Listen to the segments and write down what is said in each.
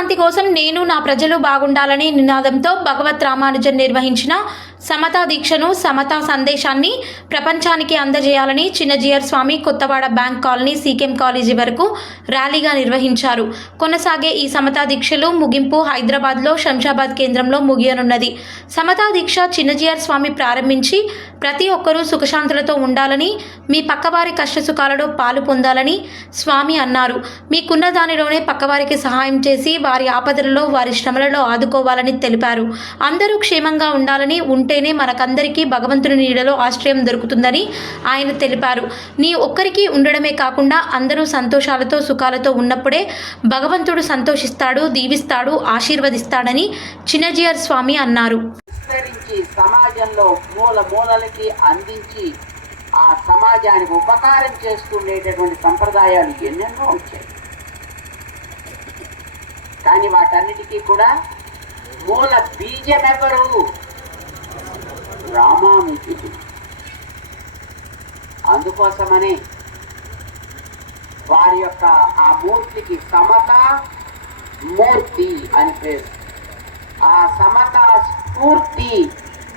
శాంతి కోసం నేను నా ప్రజలు బాగుండాలని నినాదంతో భగవత్ రామానుజన్ నిర్వహించిన సమతా దీక్షను సమతా సందేశాన్ని ప్రపంచానికి అందజేయాలని చిన్నజీయర్ స్వామి కొత్తవాడ బ్యాంక్ కాలనీ సీకెం కాలేజీ వరకు ర్యాలీగా నిర్వహించారు. కొనసాగే ఈ సమతా దీక్షలు ముగింపు హైదరాబాద్లో శంషాబాద్ కేంద్రంలో ముగియనున్నది. సమతా దీక్ష చిన్నజీయర్ స్వామి ప్రారంభించి ప్రతి ఒక్కరూ సుఖశాంతులతో ఉండాలని, మీ పక్కవారి కష్టసుఖాలలో పాలు పొందాలని స్వామి అన్నారు. మీకున్న దానిలోనే పక్కవారికి సహాయం చేసి వారి ఆపదలలో వారి శ్రమలలో ఆదుకోవాలని తెలిపారు. అందరూ క్షేమంగా ఉండాలని, ఉంటేనే మనకందరికీ భగవంతుని నీడలో ఆశ్రయం దొరుకుతుందని ఆయన తెలిపారు. నీ ఒక్కరికి ఉండడమే కాకుండా అందరూ సంతోషాలతో సుఖాలతో ఉన్నప్పుడే భగవంతుడు సంతోషిస్తాడు, దీవిస్తాడు, ఆశీర్వదిస్తాడని చిన్నజీయర్ స్వామి అన్నారు. సమాజంలో మూల మూలలకి అందించి ఆ సమాజానికి ఉపకారం చేస్తుండేటటువంటి సంప్రదాయాలు ఎన్నెన్నో వచ్చాయి. కానీ వాటన్నిటికీ కూడా మూల బీజమెవరు? రామానుజుడు. అందుకోసమనే వారి యొక్క ఆ మూర్తికి సమతా మూర్తి అని పేరు. ఆ సమతా స్ఫూర్తి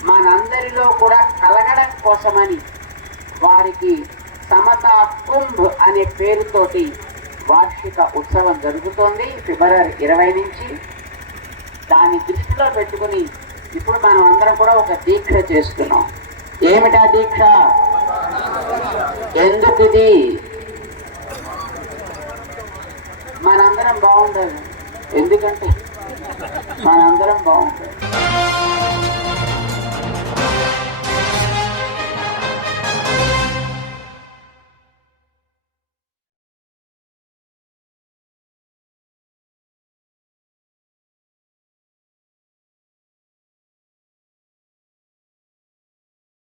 మనందరిలో కూడా కలగడం కోసమని వారికి సమతా కుంభ్ అనే పేరుతోటి వార్షిక ఉత్సవం జరుగుతోంది ఫిబ్రవరి 20 నుంచి. దాన్ని దృష్టిలో పెట్టుకుని ఇప్పుడు మనం అందరం కూడా ఒక దీక్ష చేస్తున్నాం. ఏమిటా దీక్ష? ఎందుకు ఇది? మనందరం బాగుండాలి. ఎందుకంటే మనందరం బాగుండాలి.